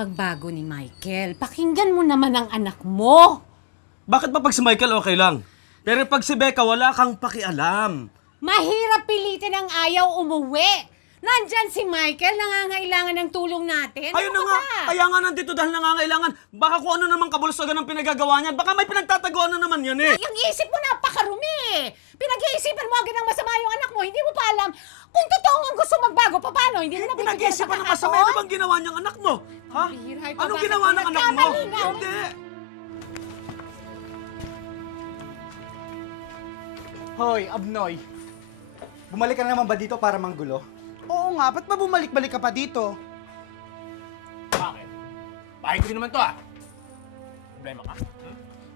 magbago ni Michael. Pakinggan mo naman ang anak mo. Bakit ba pag si Michael okay lang? Pero pag si Becca, wala kang pakialam. Mahirap pilitin ang ayaw umuwi. Nandyan si Michael, nangangailangan ng tulong natin. Ayun na nga, kaya nga nandito dahil nangangailangan. Baka kung ano namang kabulusagan ang pinagagawa niyan, baka may pinagtataguan na naman yan eh. Yung isip mo napakarumi. Pinag-iisipan mo agad ng masama yung anak mo, hindi mo pa alam kung totoo ang gusto magbago, paano? Hindi mo na pinag-iisipan ng masama, ano bang ginawa niyang anak mo? Ha? Anong ginawa ng anak mo? Hindi. Hoy, Abnoy. Bumalik ka na naman ba dito para manggulo? Oo nga, ba't ba bumalik-balik ka pa dito? Bakit? Bahay ko din naman to Problema ka?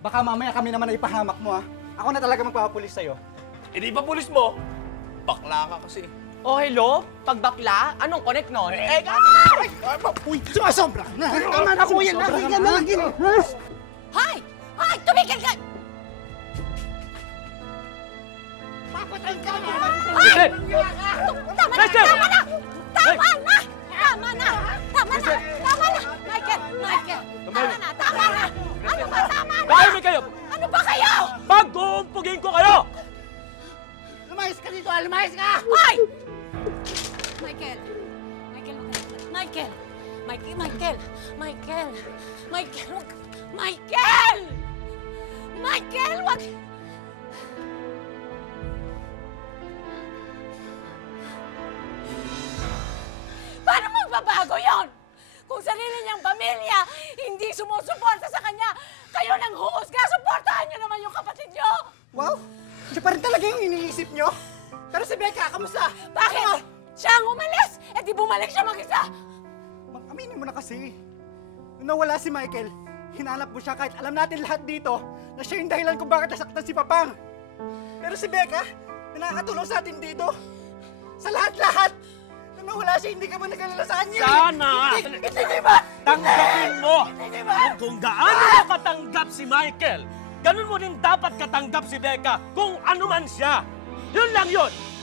Baka mamaya kami naman ay ipahamak mo Ako na talaga magpapapulis sa'yo. Di ba pulis mo? Bakla ka kasi. Oh, hello? Pag bakla? Anong connect nun? Uy, sumasobra! Tama na, kuya! Lagi ka na! Hay! Hay! Tumigil ka! Papatay ka! Ay! Tama na! Tama na! Tama na! Tama na! Tama na! Tama na! Michael! Michael! Tama na! Tama na! Ano ba? Tama na! Tahimik kayo! Ano ba kayo? Pag-uumpugin ko kayo! Lumayas ka dito! Lumayas ka! Ay! Michael! Michael! Michael! Michael! Michael! Michael! Michael! Michael! Michael! Wag! Paano magbabago yon? Kung sarili niyang pamilya hindi sumusuporta sa kanya, kayo nang huhusga, suportahan niyo naman yung kapatid niyo! Wow! Siya pa rin talaga yung iniisip nyo? Pero si Becca, kamusta? Bakit? Siya ang umalis! Eh di bumalik siya mag-isa! Aminin mo na kasi. Nung nawala si Michael, hinanap mo siya kahit alam natin lahat dito na siya yung dahilan kung bakit nasaktan si Papang. Pero si Becca, na nakakatulong sa atin dito. Sa lahat-lahat. Nung nawala siya, hindi ka ba nag-alala sa kanya? Sana! Hindi ba? Tanggapin mo! Kung gaano mo katanggap si Michael, ganun mo din dapat katanggap si Becca kung ano man siya. Yun lang yun!